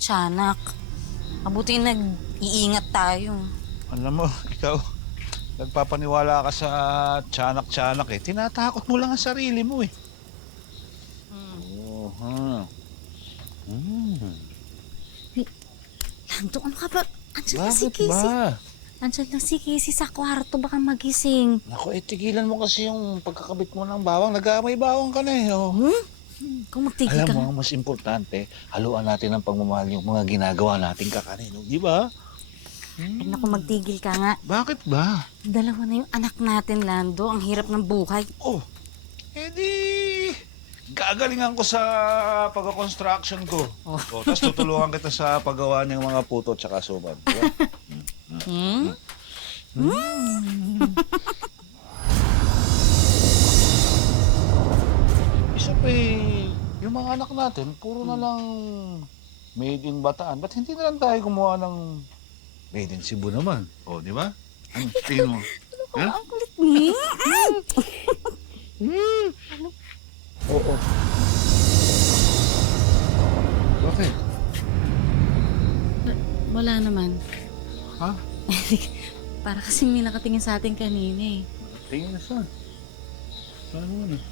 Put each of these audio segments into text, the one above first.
tiyanak. Mabuti nag-iingat tayo. Alam mo, ikaw, nagpapaniwala ka sa tiyanak-tiyanak eh. Tinatakot mo lang ang sarili mo eh. Oo, ha. Lando, ano ka ba? Andiyan na si Bakit Casey. ba? Andiyan na si Casey sa kwarto. Baka magising. Naku, tigilan mo kasi yung pagkakabit mo ng bawang. Nag-aamay bawang ka na eh. Oh. Kung magtigil Alam ka mo, nga. ang mas importante, haluan natin ng pagmamahal yung mga ginagawa nating kakanin. Di ba? Ay, naku, magtigil ka nga. Bakit ba? Dalawa na yung anak natin, Lando. Ang hirap ng buhay. Oh, edi gagalingan ko sa pagka-construction ko. Oh. Tapos tutulungan kita sa paggawa ng mga puto at saka suman. Diba? Hmm? Isa pa eh, yung mga anak natin, puro na lang made in Bataan. Ba't hindi na lang tayo gumawa ng made in Cebu naman? O, di ba? Ano, tingin mo? Ha? Ang kulit ni. Oo. Bakit? Wala naman. Ha? Para kasi may nakatingin sa atin kanina eh. Tingin na saan? Ano naman eh?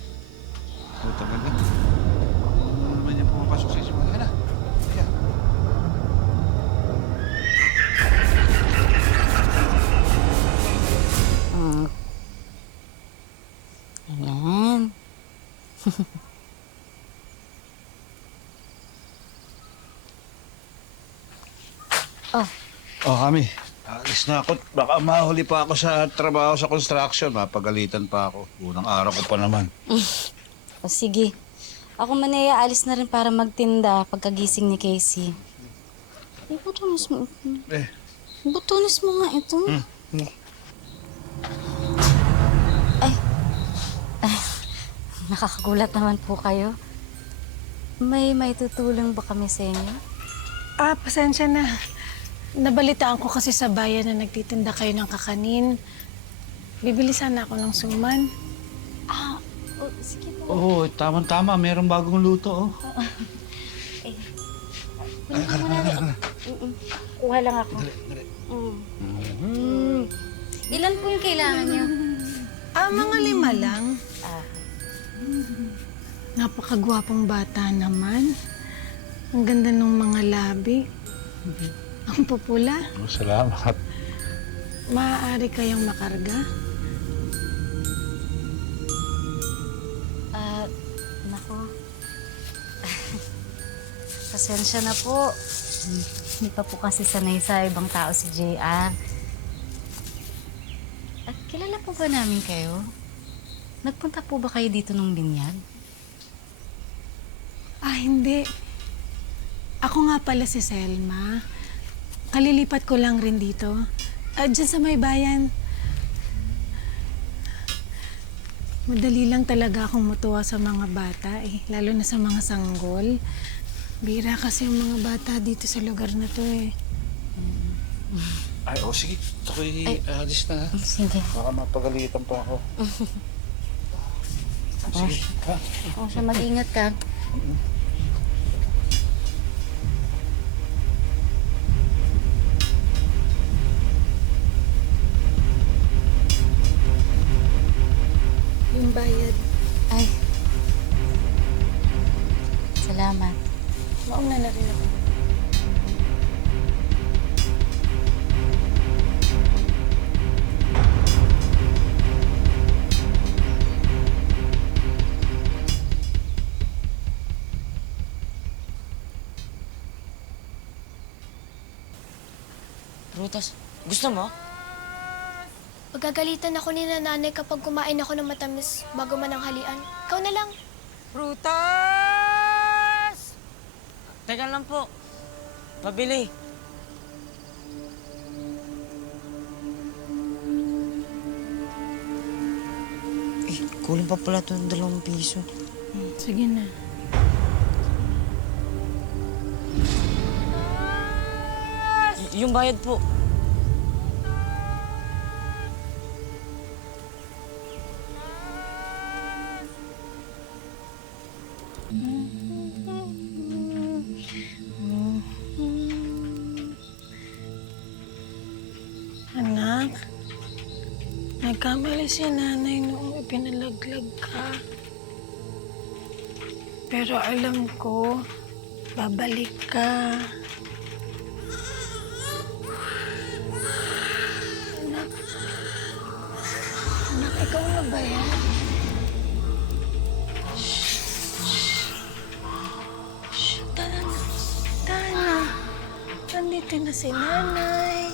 O, tagal na. Ano naman yung pumapasok sa isip mo? Halika na. Halika. Ayan. Oh, kami. Alis na ako. Baka mahuli pa ako sa trabaho sa construction. Mapagalitan pa ako. Unang araw ko pa naman. O sige. Ako manaya, alis na rin para magtinda pagkagising ni Casey. Ay, butonis mo. Eh, Butonis mo nga ito. Ay. Nakakagulat naman po kayo. May tutulong ba kami sa inyo? Pasensya na. Nabalitaan ko kasi sa bayan na nagtitinda kayo ng kakanin. Bibili sana ako ng suman. Sige po. oo, tama-tama. Merong bagong luto, oh. Kuha lang ako. Ilan po yung kailangan niyo? Mga 5 lang. Napakagwapong bata naman. Ang ganda ng mga labi. Ang pupula. Oh, salamat. Maaari kayang makarga? Nako. Pasensya na po. Hindi pa po kasi sanay sa ibang tao si JR. At kilala po ba namin kayo? Nagpunta po ba kayo dito nung binyag? Hindi. Ako nga pala si Selma. Kalilipat ko lang rin dito. Diyan sa may bayan. Madali lang talaga akong matuwa sa mga bata eh. Lalo na sa mga sanggol. Bira kasi yung mga bata dito sa lugar na to eh. Ay, oh, sige. Ako'y alis na. Sige. Baka mapagalitan pa ako. Sige, ha? O siya, mag-ingat ka. Yung bayad. Ay. Salamat. Mauna na rin ako. Prutas, gusto mo? Pagagalitan ako ni nanay kapag kumain ako ng matamis bago mananghalian. Ikaw na lang. Prutas! Teka lang po. Pabili. Kulang pa pala ito ng 2 piso. Sige na. Yung bayad po. anak. Nagkamali si nanay noong ipinalaglag ka. Pero alam ko, babalik ka. Anak, anak, ikaw na ba yan? Shh, tara na. Tara na. Nandito na si nanay.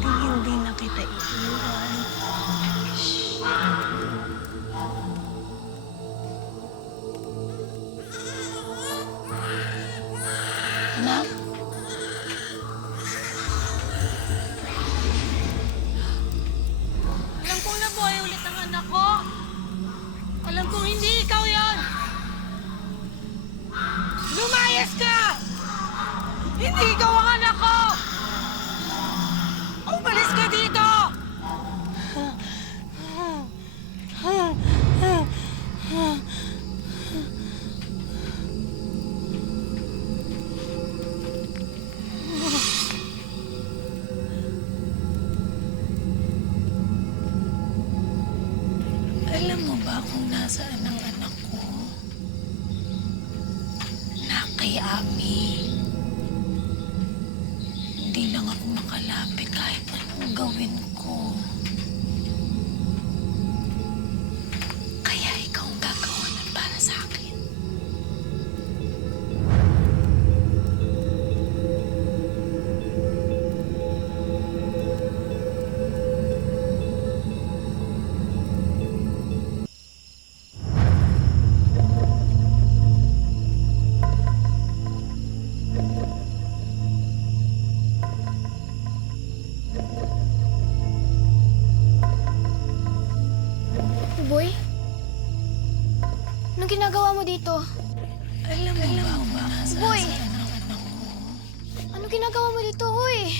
Hindi na kita iiwan. Shh. Anak? Alam kong nabuhay ulit ang anak ko. Alam kong hindi ikaw yon. Lumayas ka! Hindi ikaw ang anak ko! Umalis ka dito! Alam mo ba kung nasaan ang anak ko? Na kay Ami. Hindi lang ako makalapit kahit anong gawin ko. Kaya ikaw ang gagawa nun para sa akin. Boy? Anong ginagawa mo dito? Alam mo ba kung nasaan Boy! ang anak ko? Anong ginagawa mo dito, Huy?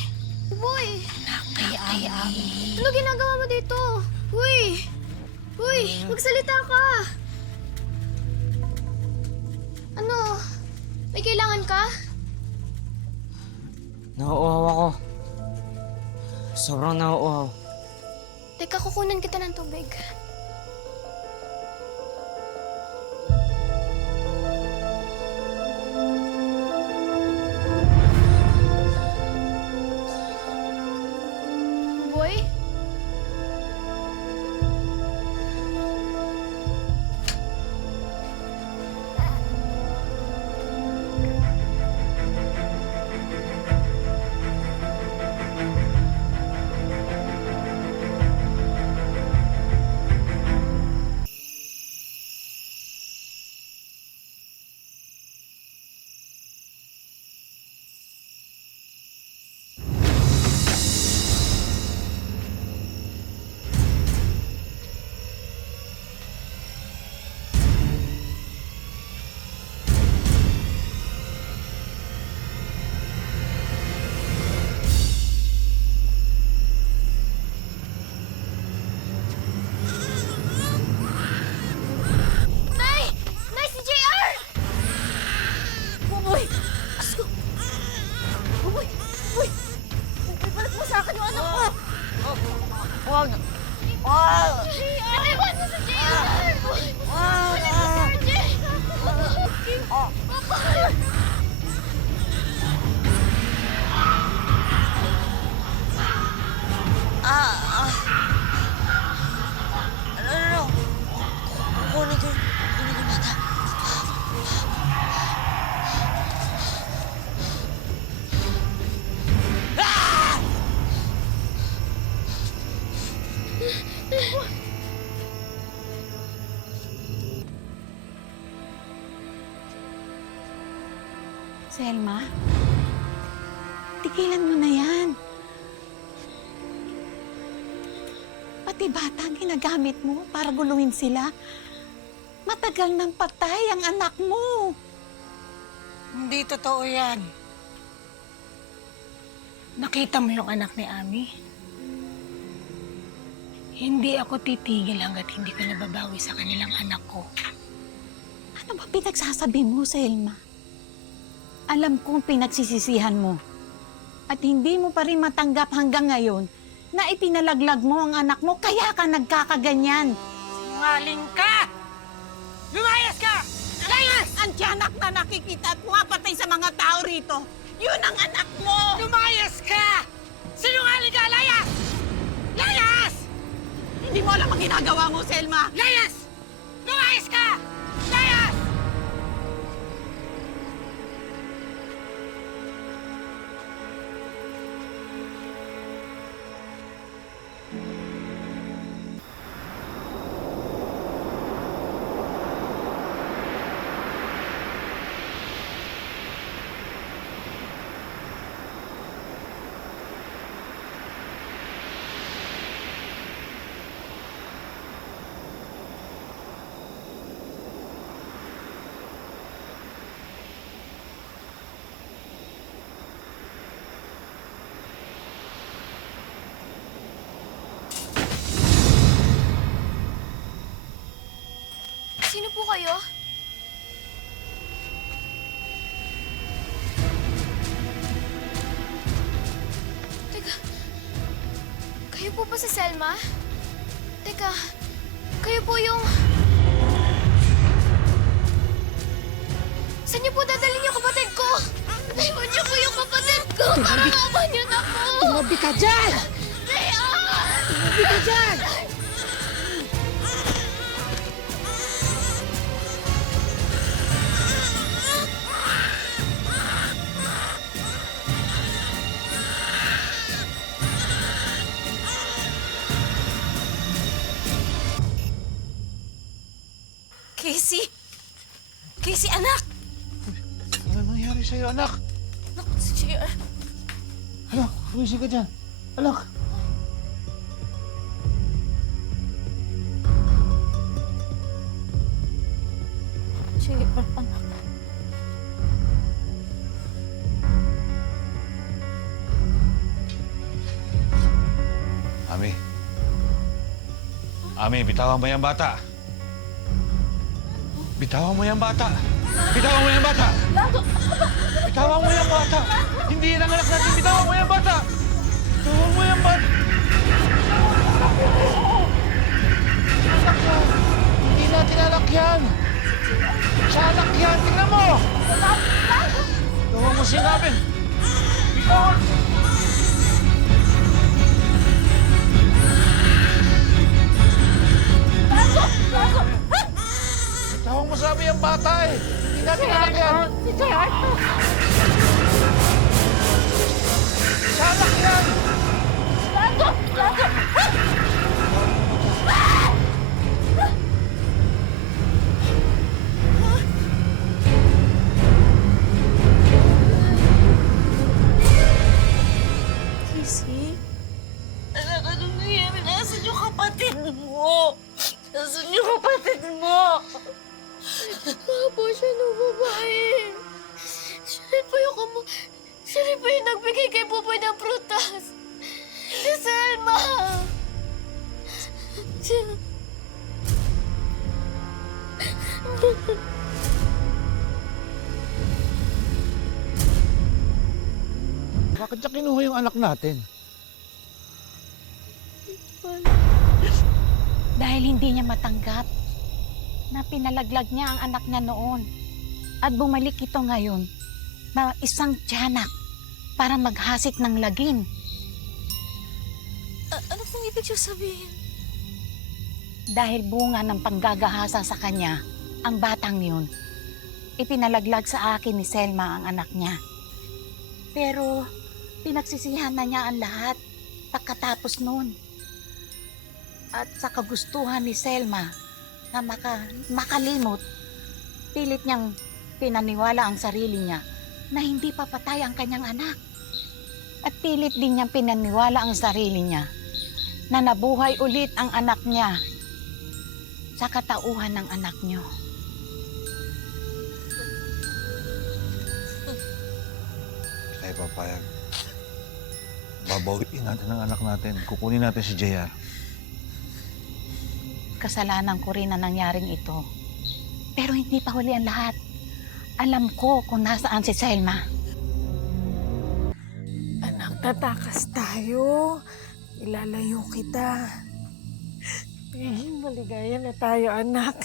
Boy! Na kay Ami. Anong ginagawa mo dito? Huy! Huy! Magsalita ka! Ano? May kailangan ka? Nauuhaw ako. Sobrang nauuhaw. Teka, kukunan kita ng tubig. Boy? Nay! Nay, si JR! Buboy! Asko! Buboy! Buboy! Ibalik mo sa akin yung anak ko! Huwag! JR! Iwan mo si JR! Balik mo si RJ! Papa! Ano? Kunin ko yung bata. Selma, tigilan mo na yan. Pati bata ang ginagamit mo para guluhin sila. Matagal nang patay ang anak mo. Hindi totoo yan. Nakita mo yung anak ni Ami? Hindi ako titigil hanggat hindi ko nababawi sa kanilang anak ko. Ano ba pinagsasabi mo, Selma? Alam kong pinagsisisihan mo. At hindi mo pa rin matanggap hanggang ngayon na ipinalaglag mo ang anak mo, kaya ka nagkakaganyan. Sinungaling ka! Lumayas ka! Layas! Ang tiyanak na nakikita at pumapatay sa mga tao rito, yun ang anak mo! Lumayas ka! Sinungaling ka! Layas! Layas! Hindi mo alam ang ginagawa mo, Selma! Layas! Lumayas ka! Layas! Sino po kayo? Teka, kayo po ba si Selma? Teka, kayo po yung... Saan niyo po dadalhin yung kapatid ko? Iwan niyo po yung kapatid ko! Para maman niyo na po! Tumabi ka dyan! Kaya! Tumabi ka dyan! Casey! Casey, anak! Ano nangyari sa'yo, anak? Naku, si JR. Anak, lumisig ka dyan. Anak! JR, anak. Ami. Ami, bitawan mo yung bata. Bitawan mo yung bata. Bitawan mo yung bata. Bitawan mo yung bata. Hindi yan ang anak natin. Bitawan mo yung bata. Bitawan mo yung bata. Anak yan. Hindi natin anak yan. Sa anak yan. Tingnan mo. Bitawan mo sinabi. Bitawan. Bitawan mo sabi ang bata eh. Hindi natin anak yan. Sa anak yan. Casey? Anak, anong nangyari? Nasaan yung kapatid mo? Nasaan yung kapatid mo? Baka po siya ng babae. Siya rin po yung Siya rin po yung nagbigay kay Pupoy ng prutas. Si Selma! Bakit siya kinuha yung anak natin? Dahil hindi niya matanggap na pinalaglag niya ang anak niya noon. At bumalik ito ngayon na isang tiyanak para maghasik ng lagim. Ano pong ibig siya sabihin? Dahil bunga ng panggagahasa sa kanya, ang batang yun, ipinalaglag sa akin ni Selma ang anak niya. Pero pinagsisihan na niya ang lahat pagkatapos noon. At sa kagustuhan ni Selma na makalimot, pilit niyang pinaniwala ang sarili niya na hindi papatay ang kanyang anak. At pilit din niyang pinaniwala ang sarili niya na nabuhay ulit ang anak niya sa katauhan ng anak niyo. Tayo papayag. Babawiin natin ang anak natin. Kukunin natin si JR. Kasalanan ko rin na nangyaring ito. Pero hindi pa huli ang lahat. Alam ko kung nasaan si Selma. Anak, tatakas tayo. Ilalayo kita. Maligaya na tayo, anak.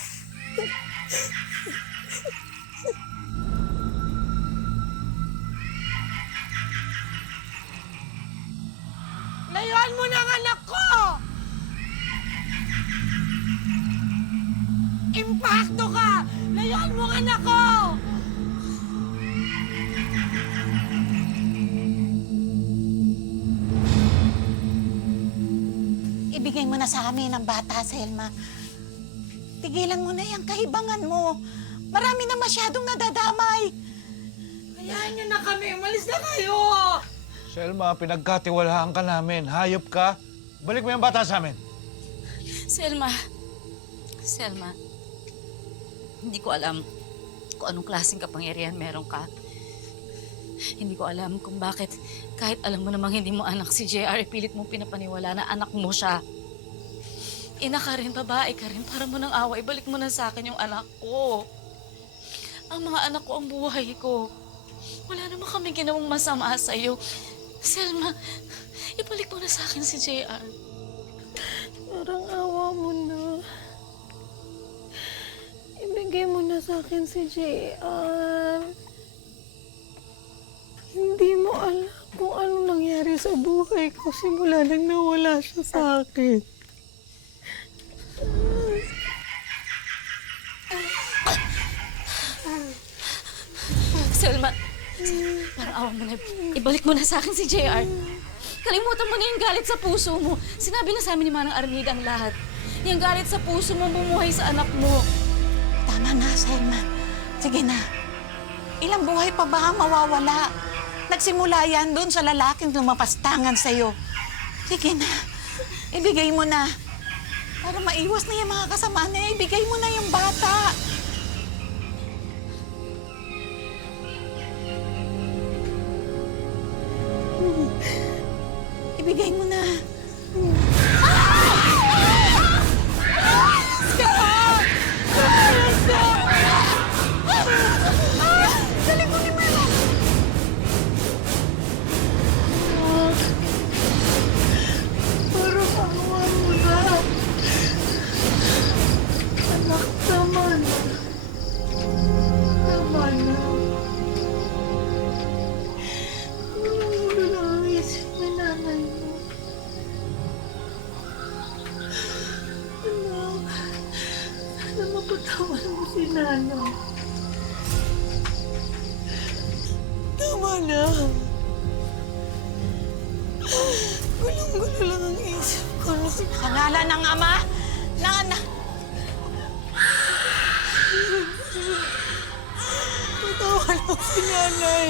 Layuan mo ng anak ko! Impacto ka! Layuan mo ang anak ko! Ibigay mo na sa amin ang bata, Selma. Tigilan mo na yung kahibangan mo. Marami na masyadong nadadamay. Hayaan niyo na kami. Umalis na kayo! Selma, pinagkatiwalaan ka namin. Hayop ka. Balik mo yung bata sa amin. Selma. Selma. Hindi ko alam kung anong klaseng kapangyarihan meron ka. Hindi ko alam kung bakit kahit alam mo namang hindi mo anak si JR, pilit mong pinapaniwala na anak mo siya. Ina ka rin, babae ka rin, para mo ng awa, ibalik mo na sa akin yung anak ko. Ang mga anak ko ang buhay ko. Wala naman kami ginawang masama sa'yo. Selma, ibalik mo na sa akin si JR. Parang awa mo na. Ibigay mo na sa akin si JR. Hindi mo alam kung anong nangyari sa buhay ko simula nang nawala siya sa akin. Selma, parang awa mo na. Ibalik mo na sa akin si JR. Kalimutan mo na yung galit sa puso mo. Sinabi na sa amin ni Manang Armida ang lahat. Yung galit sa puso mo bumuhay sa anak mo. Tama na, Selma. Sige na. Ilang buhay pa ba ang mawawala? Nagsimula yan doon sa lalaking lumapastangan sa'yo. Sige na. Ibigay mo na. Para maiwas na yung mga kasama na ibigay mo na yung bata. Ibigay mo na. Parang awa mo na. Anak, tama na. Tama na. Ano lang ang isip ni nanay mo? Anak, sana mapatawan mo si nanay. Tama na. Gulong-gulo lang ang isip ko. Pangalan ng ama, ng anak. Patawan mo si nanay.